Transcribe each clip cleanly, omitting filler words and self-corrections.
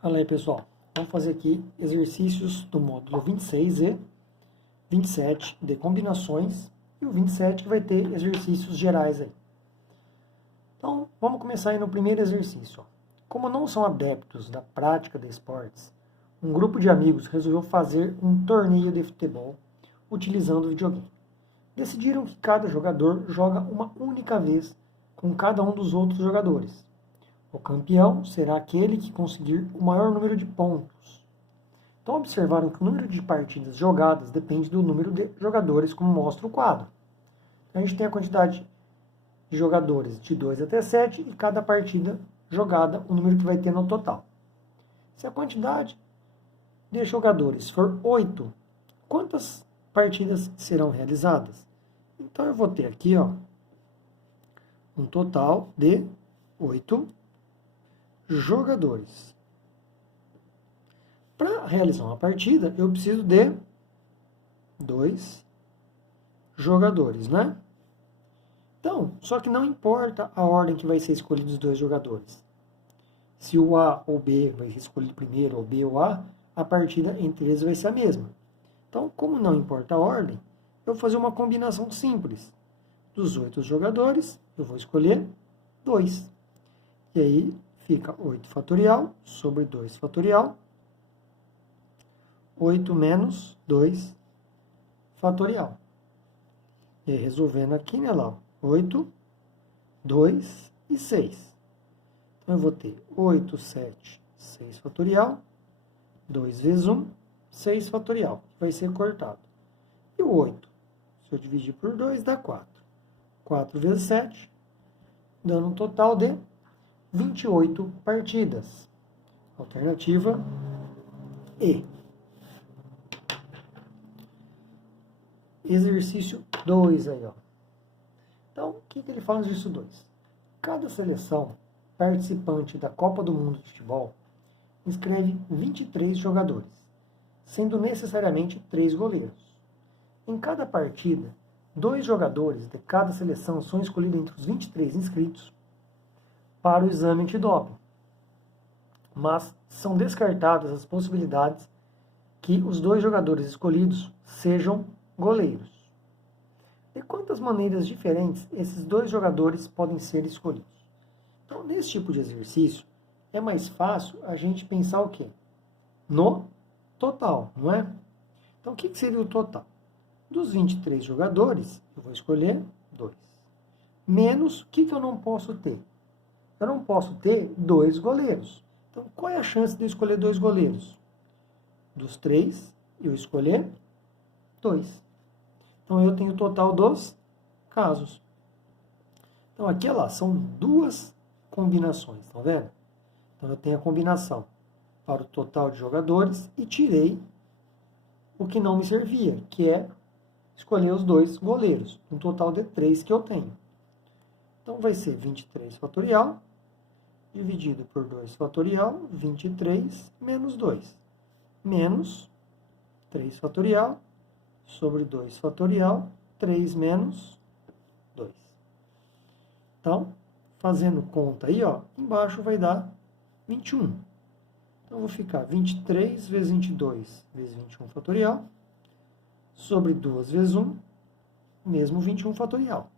Fala aí, pessoal. Vamos fazer aqui exercícios do módulo 26 e 27 de combinações e o 27 que vai ter exercícios gerais aí. Então, vamos começar aí no primeiro exercício. Como não são adeptos da prática de esportes, um grupo de amigos resolveu fazer um torneio de futebol utilizando o videogame. Decidiram que cada jogador joga uma única vez com cada um dos outros jogadores. O campeão será aquele que conseguir o maior número de pontos. Então, observaram que o número de partidas jogadas depende do número de jogadores, como mostra o quadro. A gente tem a quantidade de jogadores de 2 até 7 e cada partida jogada, o número que vai ter no total. Se a quantidade de jogadores for 8, quantas partidas serão realizadas? Então, eu vou ter aqui um total de 8 jogadores. Para realizar uma partida, eu preciso de 2 jogadores, né? Então, só que não importa a ordem que vai ser escolhido os 2 jogadores. Se o A ou B vai ser escolhido primeiro, ou B ou A, a partida entre eles vai ser a mesma. Então, como não importa a ordem, eu vou fazer uma combinação simples. Dos 8 jogadores, eu vou escolher 2. E aí, fica 8 fatorial sobre 2 fatorial. 8 menos 2 fatorial. E aí, resolvendo aqui, né, lá, 8, 2 e 6. Então, eu vou ter 8, 7, 6 fatorial, 2 vezes 1, 6 fatorial, que vai ser cortado. E o 8, se eu dividir por 2, dá 4. 4 vezes 7, dando um total de 28 partidas. Alternativa E. Exercício 2 aí, ó. Então, o que ele fala no exercício 2? Cada seleção participante da Copa do Mundo de Futebol inscreve 23 jogadores, sendo necessariamente 3 goleiros. Em cada partida, 2 jogadores de cada seleção são escolhidos entre os 23 inscritos para o exame antidoping, mas são descartadas as possibilidades que os 2 jogadores escolhidos sejam goleiros. De quantas maneiras diferentes esses 2 jogadores podem ser escolhidos? Então, nesse tipo de exercício, é mais fácil a gente pensar o quê? No total, não é? Então, o que seria o total? Dos 23 jogadores, eu vou escolher 2. Menos, o que eu não posso ter? Eu não posso ter 2 goleiros. Então, qual é a chance de eu escolher 2 goleiros? Dos 3, eu escolher 2. Então, eu tenho o total dos casos. Então, aqui, olha lá, são 2 combinações, estão vendo? Então, eu tenho a combinação para o total de jogadores e tirei o que não me servia, que é escolher os 2 goleiros, um total de 3 que eu tenho. Então, vai ser 23 fatorial, dividido por 2 fatorial, 23 menos 2. Menos 3 fatorial sobre 2 fatorial, 3 menos 2. Então, fazendo conta aí, ó, embaixo vai dar 21. Então, eu vou ficar 23 vezes 22 vezes 21 fatorial, sobre 2 vezes 1, mesmo 21 fatorial.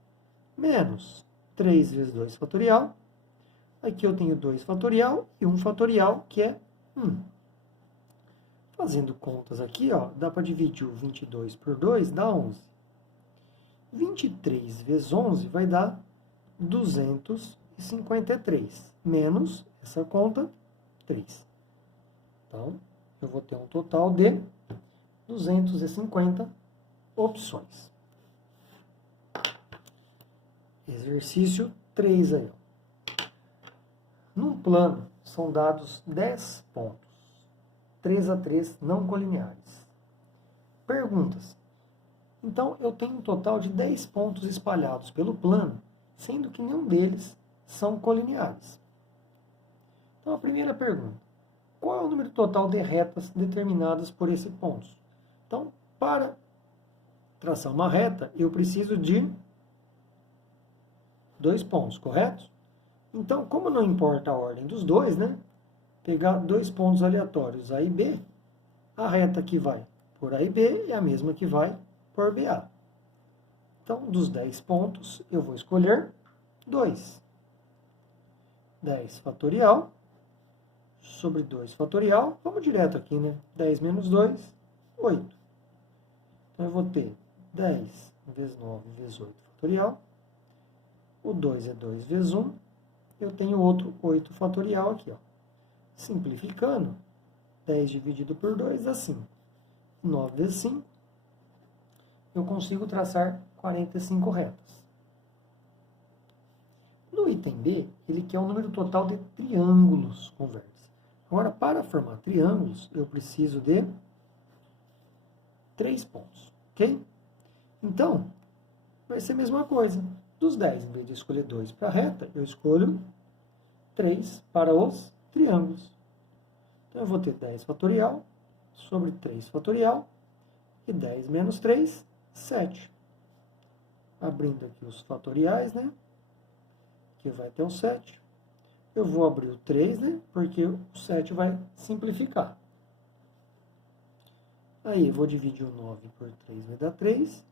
Menos 3 vezes 2 fatorial. Aqui eu tenho 2 fatorial e 1 fatorial, que é 1. Fazendo contas aqui, ó, dá para dividir o 22 por 2, dá 11. 23 vezes 11 vai dar 253, menos essa conta, 3. Então, eu vou ter um total de 250 opções. Exercício 3 aí. Num plano, são dados 10 pontos, 3 a 3 não colineares. Perguntas. Então, eu tenho um total de 10 pontos espalhados pelo plano, sendo que nenhum deles são colineares. Então, a primeira pergunta. Qual é o número total de retas determinadas por esse ponto? Então, para traçar uma reta, eu preciso de 2 pontos, correto? Então, como não importa a ordem dos 2, né? pegar dois pontos aleatórios, A e B, a reta que vai por A e B é a mesma que vai por BA. Então, dos 10 pontos, eu vou escolher 2. 10 fatorial sobre 2 fatorial. Vamos direto aqui, né? 10 menos 2, 8. Então, eu vou ter 10 vezes 9 vezes 8 fatorial. O 2 é 2 vezes 1. Eu tenho outro 8 fatorial aqui, ó. Simplificando, 10 dividido por 2 dá 5. 9 vezes 5, eu consigo traçar 45 retas. No item B, ele quer o número total de triângulos com vértice. Agora, para formar triângulos, eu preciso de 3 pontos, ok? Então, vai ser a mesma coisa. Dos 10, em vez de escolher 2 para a reta, eu escolho 3 para os triângulos. Então, eu vou ter 10 fatorial sobre 3 fatorial, e 10 menos 3, 7. Abrindo aqui os fatoriais, né? Que vai ter o 7. Eu vou abrir o 3, né? Porque o 7 vai simplificar. Aí, eu vou dividir o 9 por 3, vai dar 3.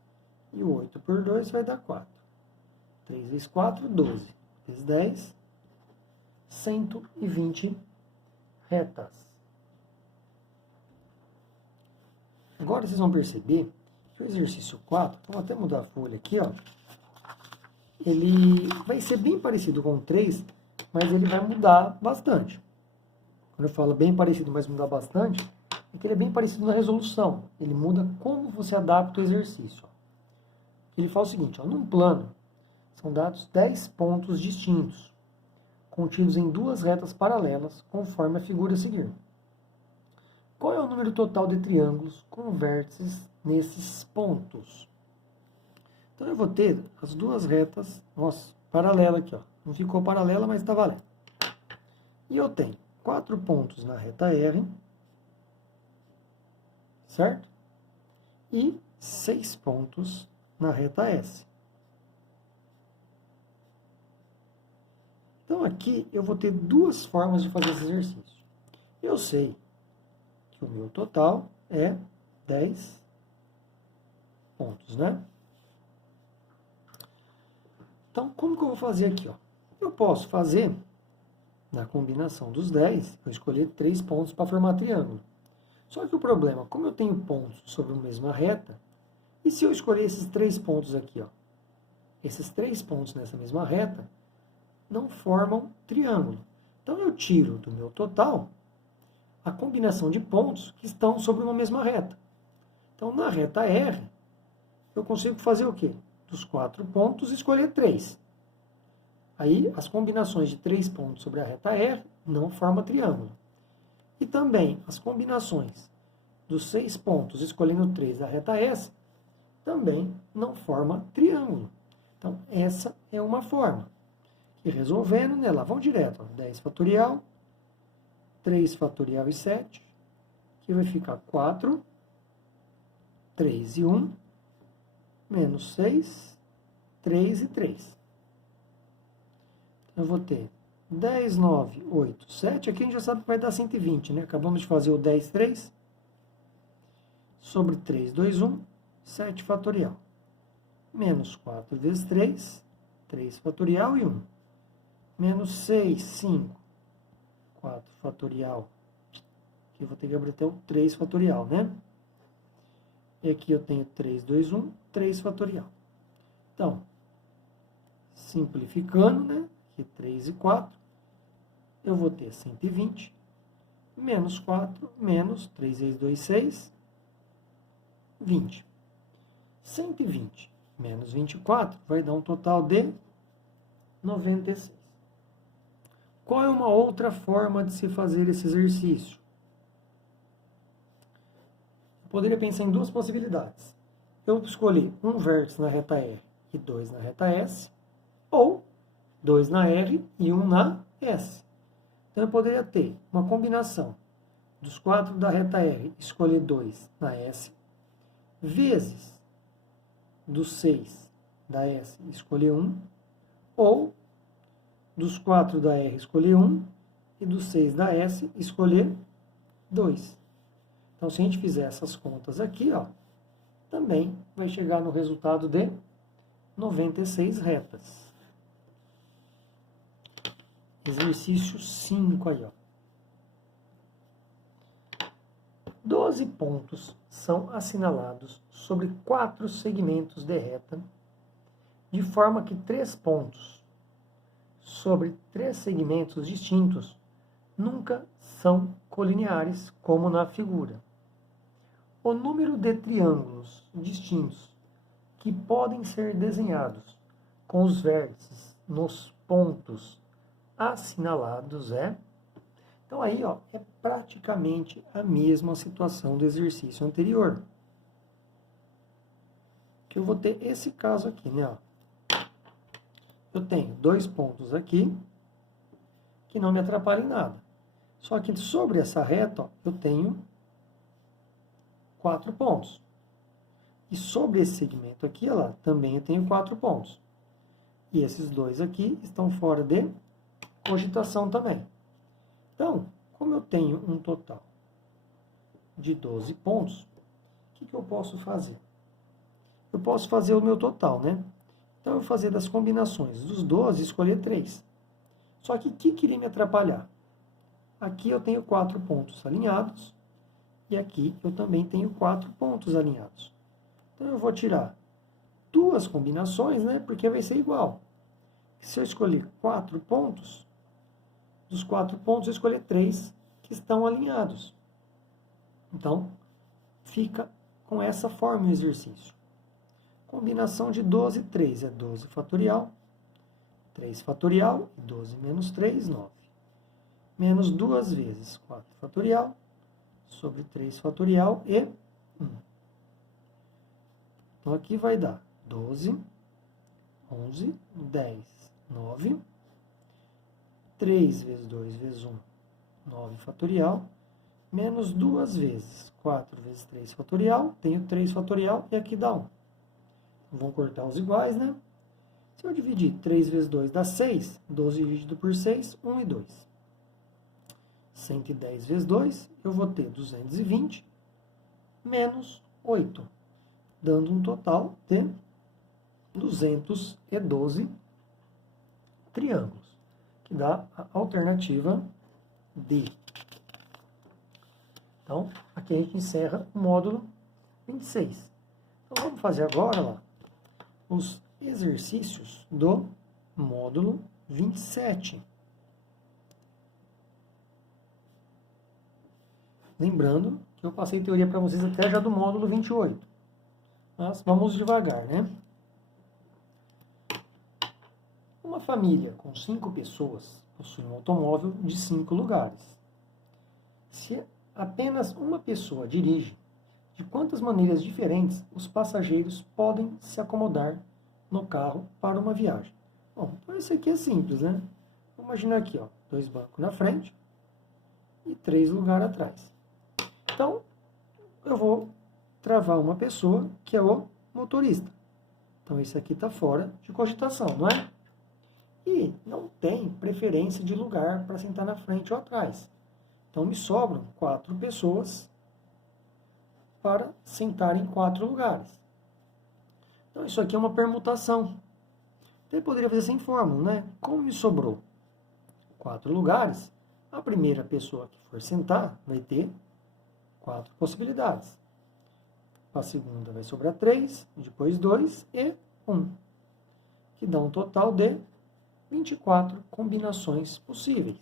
E o 8 por 2 vai dar 4. 3 vezes 4, 12. Vezes 10, 120 retas. Agora vocês vão perceber que o exercício 4, vamos até mudar a folha aqui, ó, ele vai ser bem parecido com o 3, mas ele vai mudar bastante. Quando eu falo bem parecido, mas mudar bastante, é que ele é bem parecido na resolução. Ele muda como você adapta o exercício. Ó. Ele fala o seguinte, ó, num plano, são dados 10 pontos distintos, contidos em duas retas paralelas, conforme a figura a seguir. Qual é o número total de triângulos com vértices nesses pontos? Então, eu vou ter as duas retas, nossa, paralela aqui, ó. Não ficou paralela, mas está valendo. E eu tenho 4 pontos na reta R, certo? E 6 pontos na reta S. Então, aqui eu vou ter duas formas de fazer esse exercício. Eu sei que o meu total é 10 pontos, né? Então, como que eu vou fazer aqui? Ó? Eu posso fazer, na combinação dos 10, eu escolher 3 pontos para formar triângulo. Só que o problema, como eu tenho pontos sobre uma mesma reta, e se eu escolher esses 3 pontos aqui, ó, esses 3 pontos nessa mesma reta, não formam triângulo. Então, eu tiro do meu total a combinação de pontos que estão sobre uma mesma reta. Então, na reta R, eu consigo fazer o quê? Dos 4 pontos, escolher 3. Aí, as combinações de 3 pontos sobre a reta R não formam triângulo. E também, as combinações dos 6 pontos, escolhendo 3 da reta S, também não forma triângulo. Então, essa é uma forma. E resolvendo, né, lá vão direto. Ó, 10 fatorial, 3 fatorial e 7, que vai ficar 4, 3 e 1, menos 6, 3 e 3. Então, eu vou ter 10, 9, 8, 7. Aqui a gente já sabe que vai dar 120, né? Acabamos de fazer o 10, 3. Sobre 3, 2, 1, 7 fatorial. Menos 4 vezes 3, 3 fatorial e 1. Menos 6, 5. 4 fatorial. Aqui eu vou ter que abrir até o 3 fatorial, né? E aqui eu tenho 3, 2, 1, 3 fatorial. Então, simplificando, né? Aqui 3 e 4, eu vou ter 120, menos 4, menos 3 vezes 2, 6, 20. 120 menos 24 vai dar um total de 96. Qual é uma outra forma de se fazer esse exercício? Eu poderia pensar em duas possibilidades. Eu escolhi um vértice na reta R e 2 na reta S, ou 2 na R e 1 na S. Então, eu poderia ter uma combinação dos 4 da reta R, escolher 2 na S, vezes dos 6 da S, escolher 1, ou dos 4 da R, escolher 1, e do 6 da S escolher 2. Então, se a gente fizer essas contas aqui, ó, também vai chegar no resultado de 96 retas. Exercício 5 aí, ó. 12 pontos são assinalados sobre 4 segmentos de reta, de forma que 3 pontos sobre 3 segmentos distintos nunca são colineares, como na figura. O número de triângulos distintos que podem ser desenhados com os vértices nos pontos assinalados é... Então aí, ó, é praticamente a mesma situação do exercício anterior. Que eu vou ter esse caso aqui, né, ó. Eu tenho 2 pontos aqui que não me atrapalham em nada. Só que sobre essa reta, ó, eu tenho 4 pontos. E sobre esse segmento aqui, ó lá, também eu tenho 4 pontos. E esses 2 aqui estão fora de cogitação também. Então, como eu tenho um total de 12 pontos, o que eu posso fazer? Eu posso fazer o meu total, né? Então, eu vou fazer das combinações dos 12, escolher 3. Só que o que queria me atrapalhar? Aqui eu tenho 4 pontos alinhados, e aqui eu também tenho 4 pontos alinhados. Então, eu vou tirar 2 combinações, né? Porque vai ser igual. Se eu escolher 4 pontos, dos 4 pontos eu escolher 3 que estão alinhados. Então, fica com essa forma o exercício. Combinação de 12 e 3 é 12 fatorial, 3 fatorial, 12 menos 3, 9. Menos 2 vezes 4 fatorial, sobre 3 fatorial e 1. Então, aqui vai dar 12, 11, 10, 9. 3 vezes 2 vezes 1, 9 fatorial, menos 2 vezes 4 vezes 3 fatorial, tenho 3 fatorial e aqui dá 1. Vamos cortar os iguais, né? Se eu dividir 3 vezes 2 dá 6, 12 dividido por 6, 1 e 2. 110 vezes 2, eu vou ter 220 menos 8, dando um total de 212 triângulos. Que dá a alternativa D. Então, aqui a gente encerra o módulo 26. Então, vamos fazer agora lá, os exercícios do módulo 27. Lembrando que eu passei teoria para vocês até já do módulo 28. Mas vamos devagar, né? Uma família com 5 pessoas possui um automóvel de 5 lugares. Se apenas uma pessoa dirige, de quantas maneiras diferentes os passageiros podem se acomodar no carro para uma viagem? Bom, então isso aqui é simples, né? Vamos imaginar aqui, ó, 2 bancos na frente e 3 lugares atrás. Então, eu vou travar uma pessoa que é o motorista. Então, isso aqui está fora de cogitação, não é? E não tem preferência de lugar para sentar na frente ou atrás. Então, me sobram 4 pessoas para sentar em 4 lugares. Então, isso aqui é uma permutação. Então, eu poderia fazer sem fórmula, né? Como me sobrou 4 lugares, a primeira pessoa que for sentar vai ter 4 possibilidades. A segunda vai sobrar 3, depois 2 e 1, que dá um total de 24 combinações possíveis.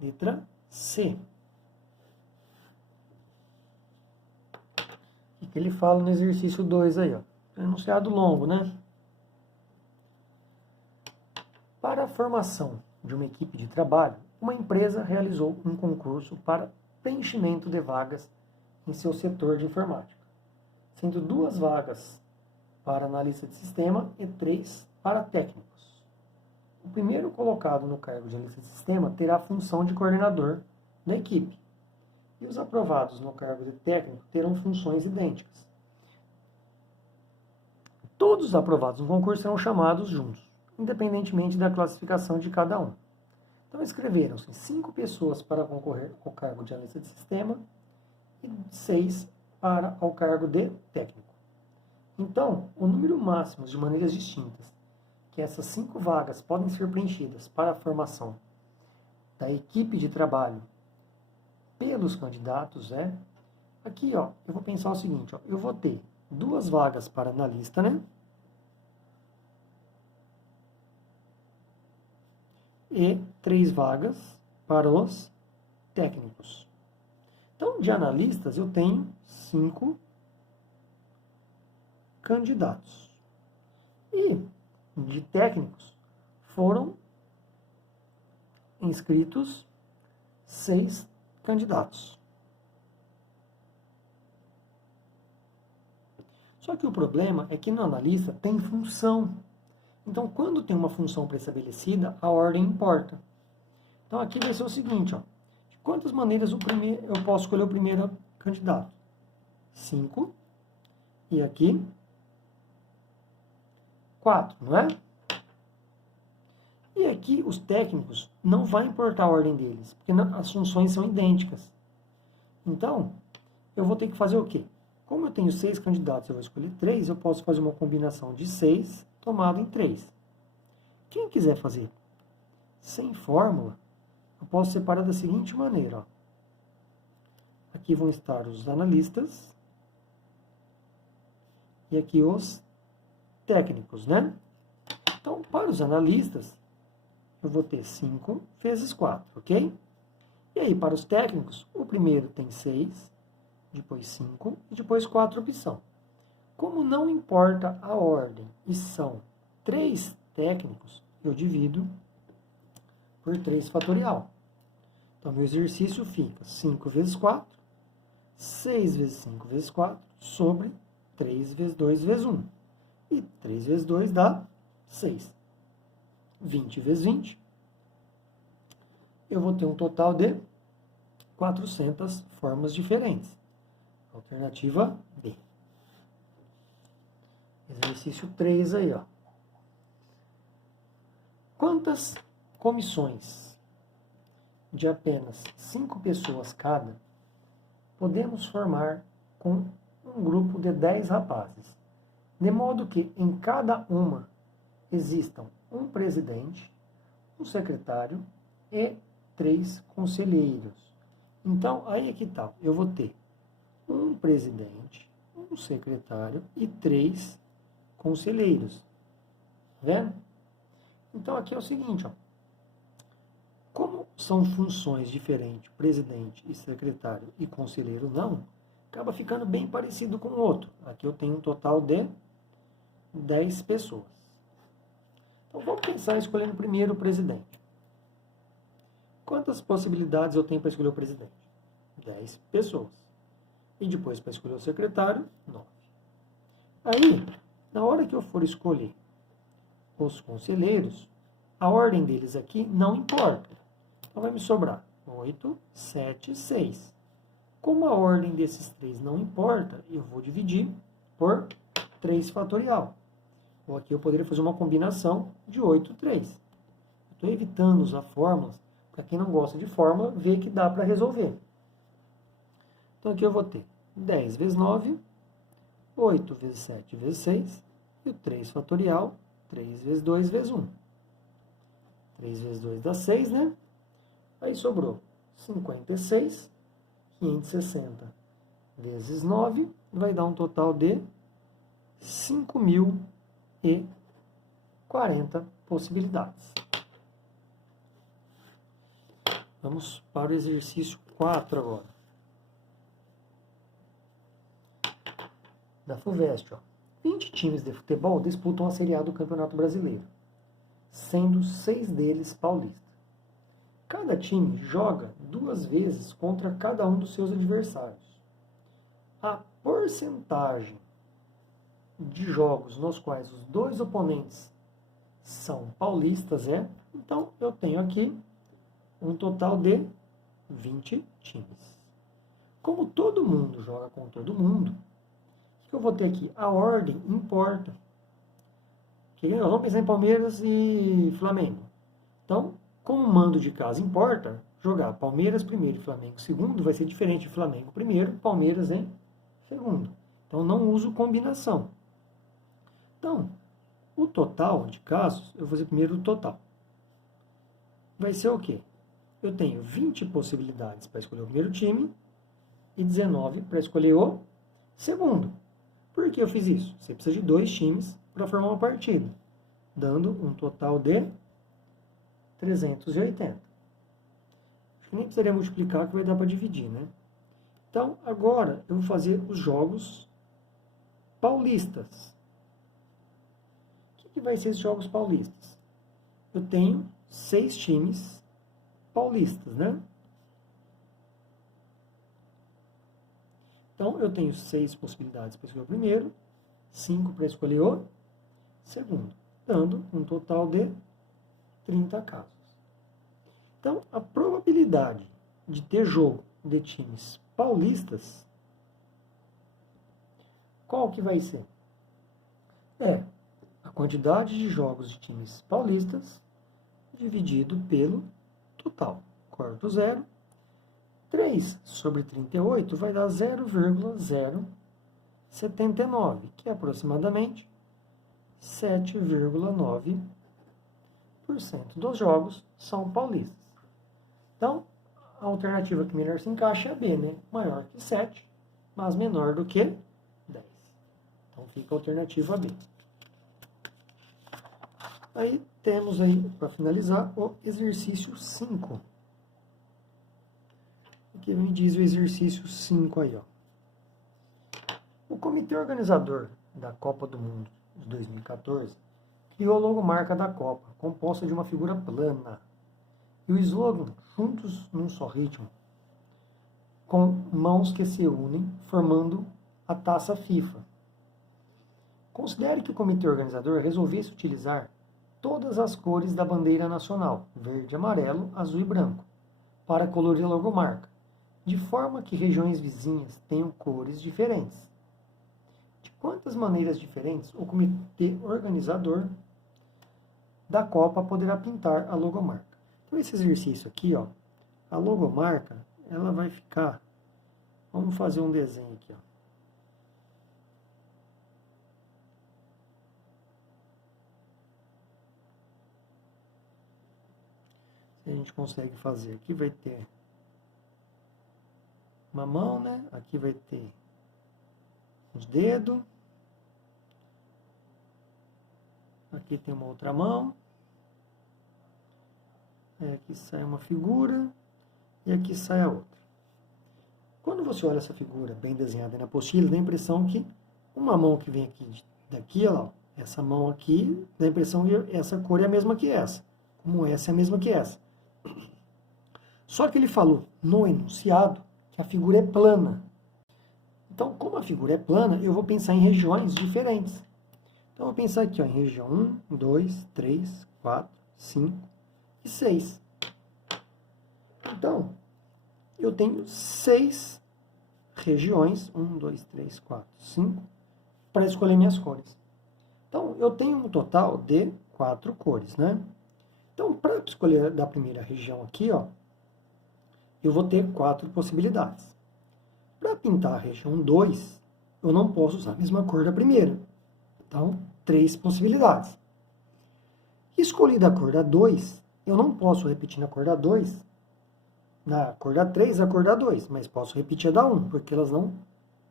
Letra C. O que ele fala no exercício 2 aí, ó? Enunciado longo, né? Para a formação de uma equipe de trabalho, uma empresa realizou um concurso para preenchimento de vagas em seu setor de informática, sendo 2 vagas para analista de sistema e 3 para técnicos. O primeiro colocado no cargo de analista de sistema terá a função de coordenador da equipe, e os aprovados no cargo de técnico terão funções idênticas. Todos os aprovados no concurso serão chamados juntos, independentemente da classificação de cada um. Então, Então, escreveram-se 5 pessoas para concorrer ao cargo de analista de sistema e 6 para ao cargo de técnico. Então, o número máximo de maneiras distintas que essas 5 vagas podem ser preenchidas para a formação da equipe de trabalho pelos candidatos é... Aqui, ó, eu vou pensar o seguinte, ó, eu vou ter 2 vagas para analista, né? E 3 vagas para os técnicos. Então, de analistas, eu tenho 5 candidatos. E de técnicos foram inscritos 6 candidatos. Só que o problema é que no analista tem função. Então, quando tem uma função pré-estabelecida, a ordem importa. Então, aqui vai ser o seguinte, ó. De quantas maneiras eu posso escolher o primeiro candidato? 5. E aqui, 4, não é? E aqui, os técnicos, não vai importar a ordem deles, porque as funções são idênticas. Então, eu vou ter que fazer o quê? Como eu tenho 6 candidatos, eu vou escolher 3, eu posso fazer uma combinação de 6 tomado em 3. Quem quiser fazer sem fórmula, eu posso separar da seguinte maneira. Ó. Aqui vão estar os analistas e aqui os técnicos, né? Então, para os analistas, eu vou ter 5 vezes 4, ok? E aí, para os técnicos, o primeiro tem 6, depois 5 e depois 4 opção. Como não importa a ordem e são 3 técnicos, eu divido por 3 fatorial. Então, meu exercício fica 5 vezes 4, 6 vezes 5 vezes 4, sobre 3 vezes 2 vezes 1. E 3 vezes 2 dá 6. 20 vezes 20. Eu vou ter um total de 400 formas diferentes. Alternativa B. Exercício 3 aí, ó. Quantas comissões de apenas 5 pessoas cada podemos formar com um grupo de 10 rapazes? De modo que em cada uma existam um presidente, um secretário e 3 conselheiros. Então, aí é que tá. Eu vou ter um presidente, um secretário e 3 conselheiros. Tá vendo? Então, aqui é o seguinte, ó. Como são funções diferentes, presidente e secretário e conselheiro não, acaba ficando bem parecido com o outro. Aqui eu tenho um total de 10 pessoas. Então, vamos pensar em escolher primeiro o presidente. Quantas possibilidades eu tenho para escolher o presidente? 10 pessoas. E depois, para escolher o secretário, 9. Aí, na hora que eu for escolher os conselheiros, a ordem deles aqui não importa. Então, vai me sobrar 8, 7, 6. Como a ordem desses 3 não importa, eu vou dividir por 3 fatorial. Ou aqui eu poderia fazer uma combinação de 8, 3. Estou evitando usar fórmulas. Para quem não gosta de fórmula, vê que dá para resolver. Então, aqui eu vou ter 10 vezes 9, 8 vezes 7 vezes 6, e o 3 fatorial, 3 vezes 2 vezes 1. 3 vezes 2 dá 6, né? Aí sobrou 56, 560 vezes 9, vai dar um total de 5.040 possibilidades. Vamos para o exercício 4 agora. Da FUVEST, ó. 20 times de futebol disputam a Série A do Campeonato Brasileiro, sendo 6 deles paulistas. Cada time joga 2 vezes contra cada um dos seus adversários. A porcentagem de jogos nos quais os 2 oponentes são paulistas então eu tenho aqui um total de 20 times. Como todo mundo joga com todo mundo, o que eu vou ter aqui? A ordem importa. Nós vamos pensar em Palmeiras e Flamengo. Então, Como o mando de casa importa, jogar Palmeiras primeiro e Flamengo segundo vai ser diferente de Flamengo primeiro, Palmeiras em segundo. Então, não uso combinação. Então, o total de casos, eu vou fazer primeiro o total. Vai ser o quê? Eu tenho 20 possibilidades para escolher o primeiro time e 19 para escolher o segundo. Por que eu fiz isso? Você precisa de 2 times para formar uma partida, dando um total de 380. Acho que nem precisaria multiplicar, que vai dar para dividir, né? Então, agora eu vou fazer os jogos paulistas. O que vai ser esses jogos paulistas? Eu tenho 6 times paulistas, né? Então, eu tenho 6 possibilidades para escolher o primeiro, 5 para escolher o segundo, dando um total de 30 casos. Então, a probabilidade de ter jogo de times paulistas, qual que vai ser? É a quantidade de jogos de times paulistas dividido pelo total. Corto zero. 3 sobre 38 vai dar 0,079, que é aproximadamente 7,9% dos jogos são paulistas. Então, a alternativa que melhor se encaixa é a B, né? Maior que 7, mas menor do que 10. Então, fica a alternativa B. Aí, temos aí, para finalizar, o exercício 5. Aqui me diz o exercício 5 aí, ó. O comitê organizador da Copa do Mundo de 2014 criou a logomarca da Copa, composta de uma figura plana, e o slogan Juntos num só ritmo, com mãos que se unem, formando a taça FIFA. Considere que o comitê organizador resolvesse utilizar todas as cores da bandeira nacional, verde, amarelo, azul e branco, para colorir a logomarca, de forma que regiões vizinhas tenham cores diferentes. De quantas maneiras diferentes o comitê organizador da Copa poderá pintar a logomarca? Então, esse exercício aqui, ó, a logomarca, ela vai ficar... Vamos fazer um desenho aqui, ó. Se a gente consegue fazer, aqui vai ter uma mão, né? Aqui vai ter os dedos. Aqui tem uma outra mão. Aqui sai uma figura e aqui sai a outra. Quando você olha essa figura bem desenhada na apostila, dá a impressão que uma mão que vem aqui daqui, ó, essa mão aqui, dá a impressão que essa cor é a mesma que essa, como essa é a mesma que essa. Só que ele falou no enunciado que a figura é plana. Então, como a figura é plana, eu vou pensar em regiões diferentes. Então, eu vou pensar aqui, ó, em região 1, 2, 3, 4, 5 e 6. Então, eu tenho 6 regiões, 1, 2, 3, 4, 5, para escolher minhas cores. Então, eu tenho um total de 4 cores, né? Então, para escolher da primeira região aqui, ó, eu vou ter 4 possibilidades. Para pintar a região 2, eu não posso usar a mesma cor da primeira. Então, 3 possibilidades. Escolhi da cor da 2, eu não posso repetir na cor da 2, na cor da 3, a cor da 2, mas posso repetir a da 1, porque elas não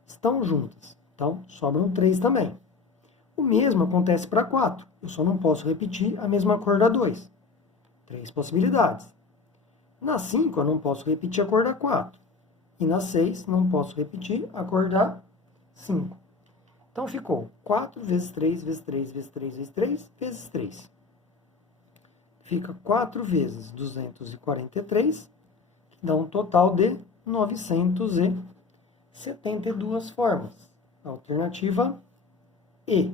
estão juntas. Então, sobram 3 também. O mesmo acontece para 4. Eu só não posso repetir a mesma cor da 2. 3 possibilidades. Na 5, eu não posso repetir a cor da 4. E na 6, não posso repetir a cor da 5. Então, ficou 4 vezes 3, vezes 3, vezes 3, vezes 3, vezes 3. Fica 4 vezes 243, que dá um total de 972 formas. Alternativa E.